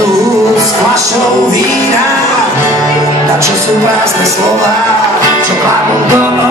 tu s fľašou vína, na čo sú prázdne slova, čo kladú do